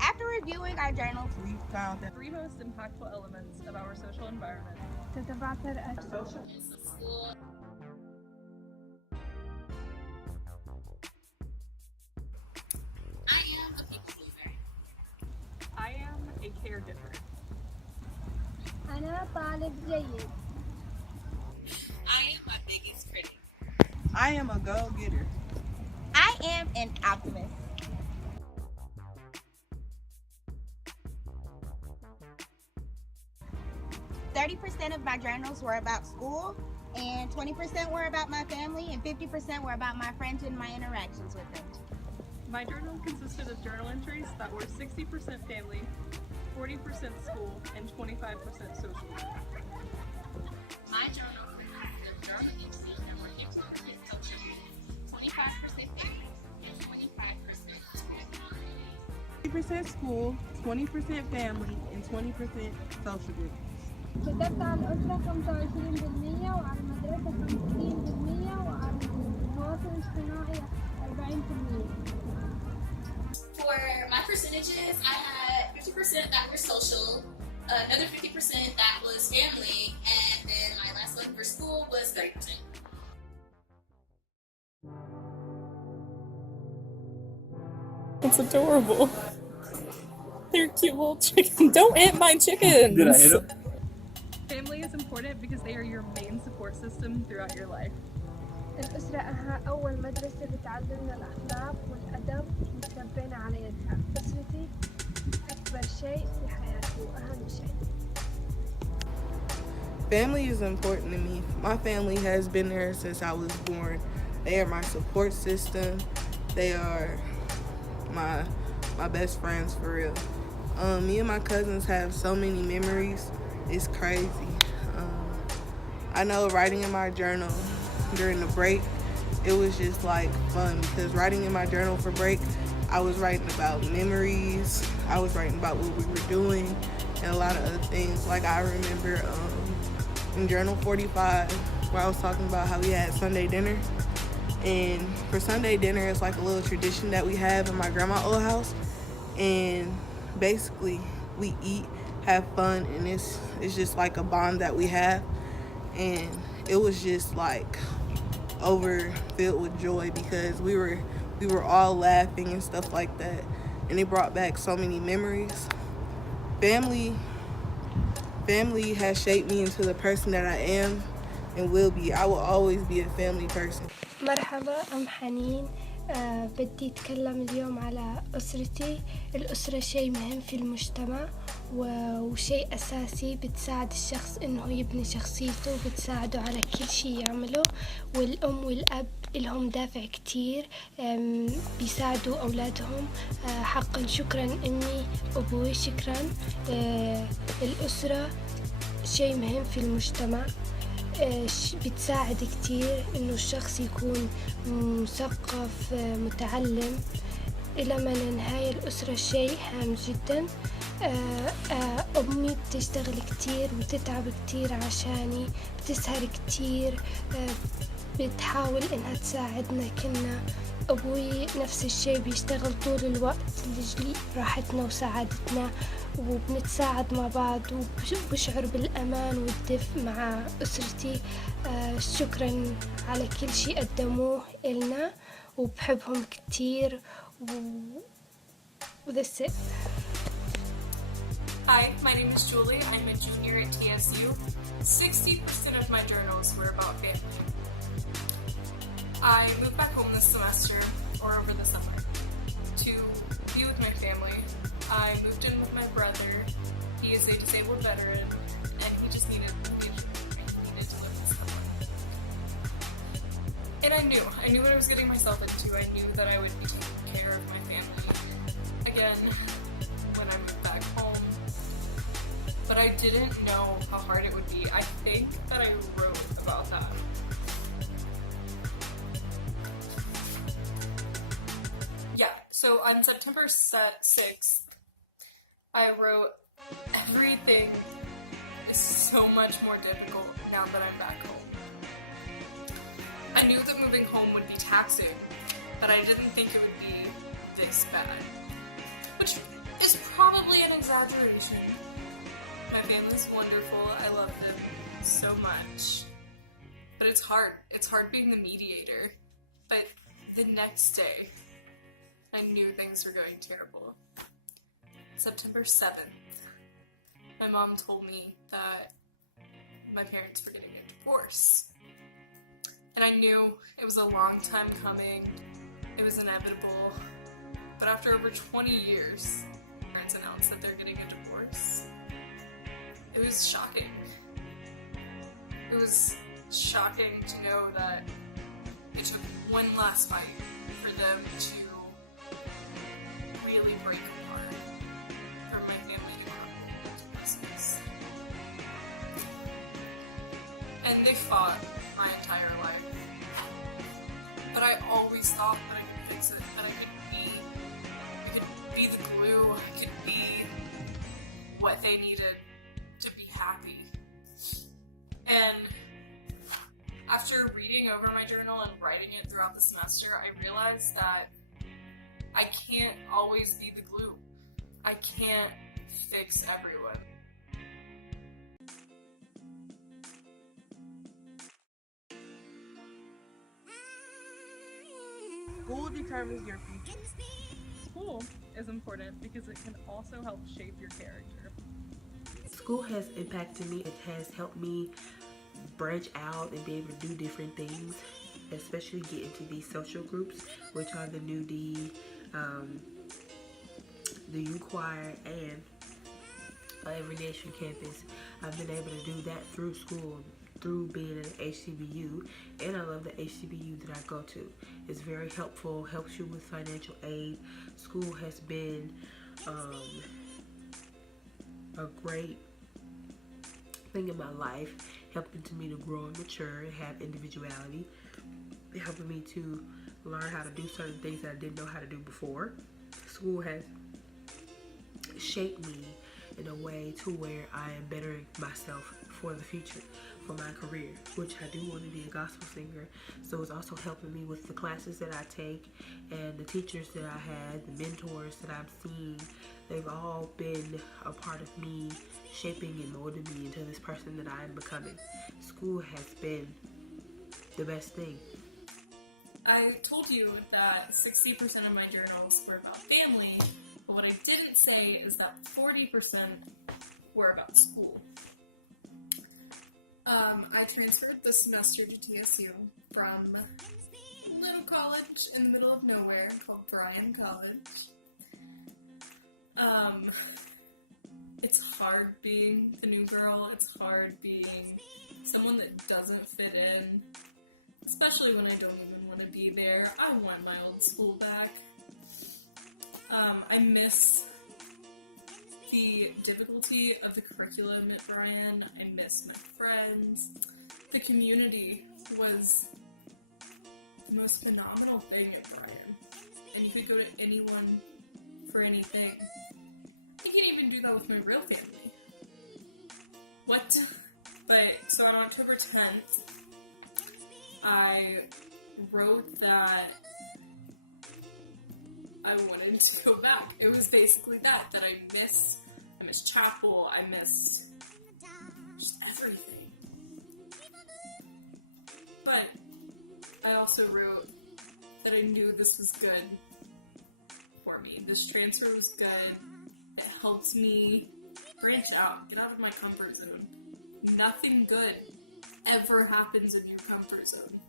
After reviewing our journals, we found that three most impactful elements of our social environment. I am a people pleaser. I am a caregiver. أنا طالب جيد. I am my biggest critic. I am a go-getter. I am an optimist. %30 of my journals were about school, and 20% were about my family, and 50% were about my friends and my interactions with them. My journal consisted of journal entries that were 60% family, 40% school, and 25% social. My journal consists of journal entries that were 50% social, 25% family, and 25% school. 50% school, 20% family, and 20% social groups. كتبت على الأسرة 25% وعلى المدرسة 50% وعلى التواصل الاجتماعي 40%. For my percentages, I had 50% that were social, another 50% that was family, and then my last one for school was 30%. It's adorable. They're cute little chickens. Don't hit my chickens! Did I hit them? Family is important because they are your main support system throughout your life. الأسرة أول مدرسة بتعلمنا الأخلاق والأدب وتربينا على يدها. أسرتي أكبر شيء في حياتي وأهم شيء. Family is important to me. My family has been there since I was born. They are my support system. They are my best friends for real. Me and my cousins have so many memories. It's crazy. I know writing in my journal during the break, it was just like fun because writing in my journal for break, I was writing about memories. I was writing about what we were doing and a lot of other things. Like I remember in Journal 45 where I was talking about how we had Sunday dinner. And for Sunday dinner, it's like a little tradition that we have in my grandma's old house. And basically we eat, have fun, and it's just like a bond that we have. And it was just like overfilled with joy because we were all laughing and stuff like that, and it brought back so many memories. Family has shaped me into the person that I am and will be. I will always be a family person. مرحبا، أم حنين. بدي أتكلم اليوم على أسرتي. الأسرة شيء مهم في المجتمع وشيء أساسي بتساعد الشخص إنه يبني شخصيته وبتساعده على كل شيء يعمله. والأم والأب لهم دافع كتير بيساعدوا أولادهم. حقا شكرا أمي أبوي، شكرا. الأسرة شيء مهم في المجتمع، بتساعد كتير إنه الشخص يكون مثقف متعلم. إلى ما ننهاية الأسرة شيء هام جدا. أمي بتشتغل كتير وتتعب كتير عشاني، بتسهر كتير، بتحاول إنها تساعدنا كلنا. أبوي نفس الشيء، بيشتغل طول الوقت لجلي راحتنا وسعادتنا، وبنتساعد مع بعض وبشعر بالأمان والدفء مع أسرتي. شكرا على كل شيء قدموه إلنا وبحبهم كتير that's it. Hi, my name is Julie. I'm a junior at TSU. 60% of my journals were about family. I moved back home this semester, or over the summer, to be with my family. I moved in with my brother. He is a disabled veteran, and he just needed to live with someone. And I knew what I was getting myself into. I knew that I would be taking care of my family again when I moved back home. But I didn't know how hard it would be. I think that I wrote about that. Yeah, so on September 6th, I wrote, everything is so much more difficult now that I'm back home. I knew that moving home would be taxing, but I didn't think it would be this bad. Which is probably an exaggeration. My family's wonderful. I love them so much. But it's hard. It's hard being the mediator. But the next day, I knew things were going terrible. September 7th, my mom told me that my parents were getting a divorce. And I knew it was a long time coming. It was inevitable. But after over 20 years, my parents announced that they're getting a divorce. It was shocking. It was shocking to know that it took one last fight for them to really break apart, for my family to crumble to pieces. And they fought my entire life. But I always thought that I could fix it, that I could be the glue, I could be what they needed to be happy. And after reading over my journal and writing it throughout the semester, I realized that I can't always be the glue. I can't fix everyone. School determines your future. School is important because it can also help shape your character. School has impacted me. It has helped me branch out and be able to do different things, especially get into these social groups, which are the New D, the U Choir, and Every Nation Campus. I've been able to do that through school, through being an HCBU, and I love the HCBU that I go to. It's very helpful, helps you with financial aid. School has been a great thing in my life, helping to me to grow and mature and have individuality, helping me to learn how to do certain things that I didn't know how to do before. School has shaped me in a way to where I am bettering myself for the future, for my career, which I do want to be a gospel singer. So it's also helping me with the classes that I take and the teachers that I had, the mentors that I've seen. They've all been a part of me, shaping and molding me into this person that I am becoming. School has been the best thing. I told you that 60% of my journals were about family, but what I didn't say is that 40% were about school. I transferred this semester to TSU from a little college in the middle of nowhere called Bryan College. It's hard being the new girl. It's hard being someone that doesn't fit in, especially when I don't even want to be there. I want my old school back. I miss the difficulty of the curriculum at Bryan. I miss my friends. The community was the most phenomenal thing at Bryan. And you could go to anyone for anything. You can't even do that with my real family. What? But, so on October 10th, I wrote that I wanted to go back. It was basically that I miss chapel, I miss just everything. But I also wrote that I knew this was good for me. This transfer was good. It helped me branch out, get out of my comfort zone. Nothing good ever happens in your comfort zone.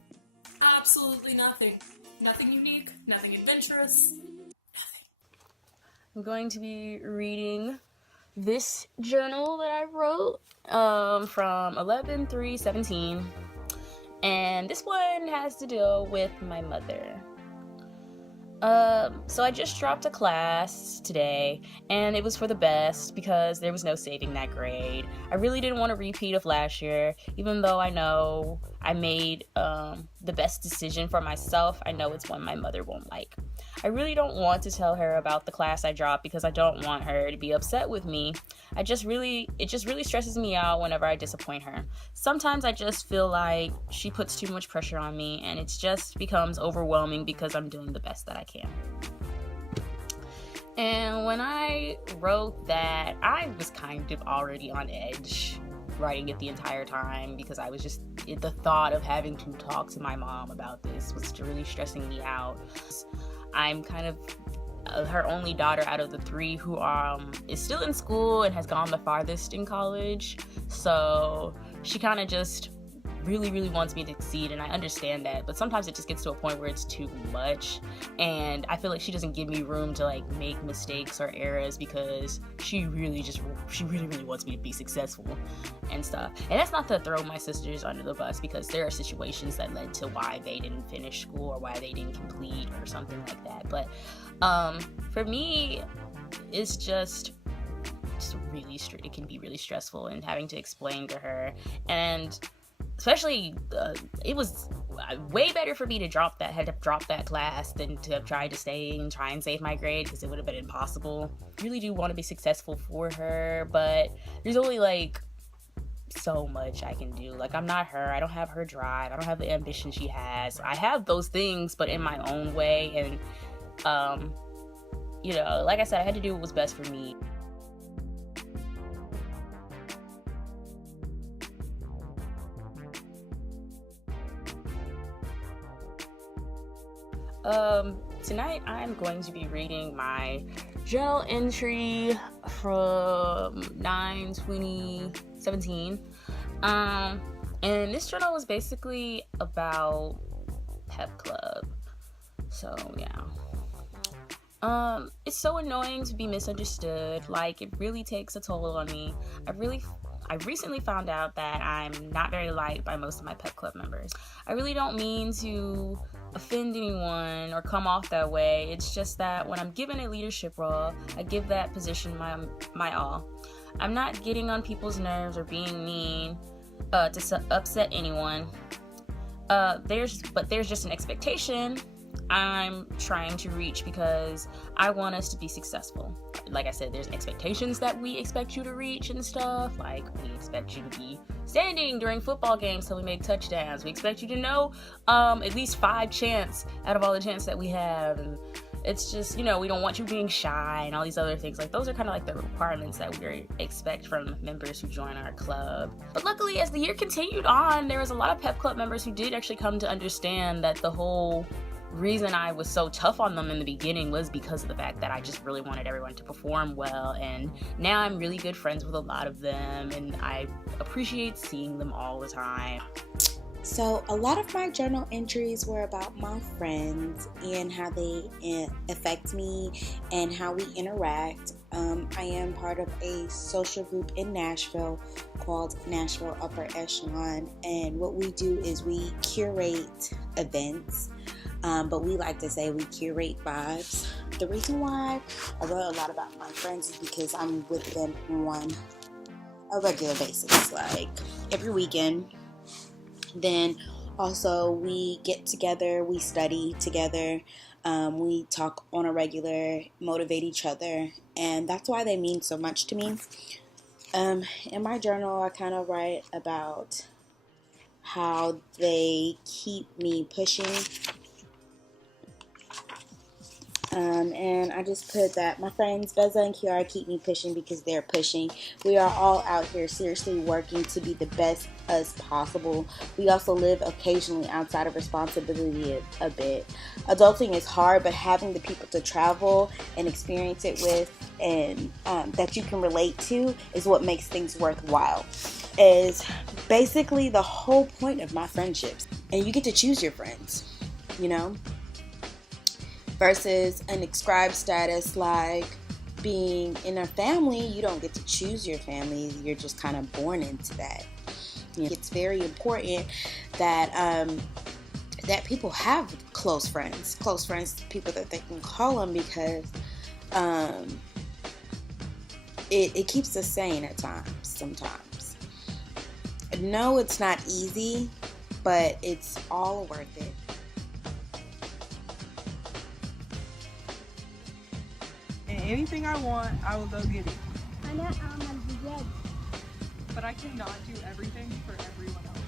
Absolutely nothing. Nothing unique, nothing adventurous. I'm going to be reading this journal that I wrote from 11/3/17, and this one has to deal with my mother. So I just dropped a class today, and it was for the best because there was no saving that grade. I really didn't want a repeat of last year, even though I know I made the best decision for myself. I know it's one my mother won't like. I really don't want to tell her about the class I dropped because I don't want her to be upset with me. It just really stresses me out whenever I disappoint her. Sometimes I just feel like she puts too much pressure on me, and it just becomes overwhelming because I'm doing the best that I can. And when I wrote that, I was kind of already on edge writing it the entire time because I was just, the thought of having to talk to my mom about this was really stressing me out. I'm kind of her only daughter out of the three who is still in school and has gone the farthest in college. So she kind of just really wants me to succeed, and I understand that, but sometimes it just gets to a point where it's too much, and I feel like she doesn't give me room to like make mistakes or errors because she really wants me to be successful and stuff. And that's not to throw my sisters under the bus, because there are situations that led to why they didn't finish school or why they didn't complete or something like that. But for me, it's just really it can be really stressful, and having to explain to her, and especially it was way better for me to drop that class than to have tried to stay and try and save my grade, because it would have been impossible. I really do want to be successful for her, but there's only like so much I can do. Like, I'm not her. I don't have her drive. I don't have the ambition she has. I have those things, but in my own way. And you know, like I said, I had to do what was best for me. Tonight I'm going to be reading my journal entry from 9/20/17. And this journal was basically about Pep Club. So yeah. It's so annoying to be misunderstood. Like, it really takes a toll on me. I recently found out that I'm not very liked by most of my Pep Club members. I really don't mean to offend anyone or come off that way. It's just that when I'm given a leadership role, I give that position my all. I'm not getting on people's nerves or being mean to upset anyone. There's just an expectation I'm trying to reach because I want us to be successful. Like I said, there's expectations that we expect you to reach and stuff. Like, we expect you to be standing during football games so we make touchdowns. We expect you to know at least 5 chants out of all the chants that we have. And it's just, you know, we don't want you being shy and all these other things. Like, those are kind of like the requirements that we expect from members who join our club. But luckily, as the year continued on, there was a lot of Pep Club members who did actually come to understand that the whole reason I was so tough on them in the beginning was because of the fact that I just really wanted everyone to perform well, and now I'm really good friends with a lot of them, and I appreciate seeing them all the time. So a lot of my journal entries were about my friends and how they affect me and how we interact. I am part of a social group in Nashville called Nashville Upper Echelon, and what we do is we curate events. But we like to say we curate vibes. The reason why I wrote a lot about my friends is because I'm with them on a regular basis, like every weekend. Then also we get together, we study together, we talk on a regular, motivate each other, and that's why they mean so much to me. In my journal, I kind of write about how they keep me pushing. And I just put that my friends Beza and Kiara keep me pushing because they're pushing. We are all out here seriously working to be the best as possible. We also live occasionally outside of responsibility a bit. Adulting is hard, but having the people to travel and experience it with and that you can relate to is what makes things worthwhile. Is basically the whole point of my friendships. And you get to choose your friends, you know? Versus an ascribed status like being in a family, you don't get to choose your family. You're just kind of born into that. You know, it's very important that that people have close friends, people that they can call them, because it keeps us sane at times. Sometimes, no, it's not easy, but it's all worth it. Anything I want, I will go get it. But I cannot do everything for everyone else.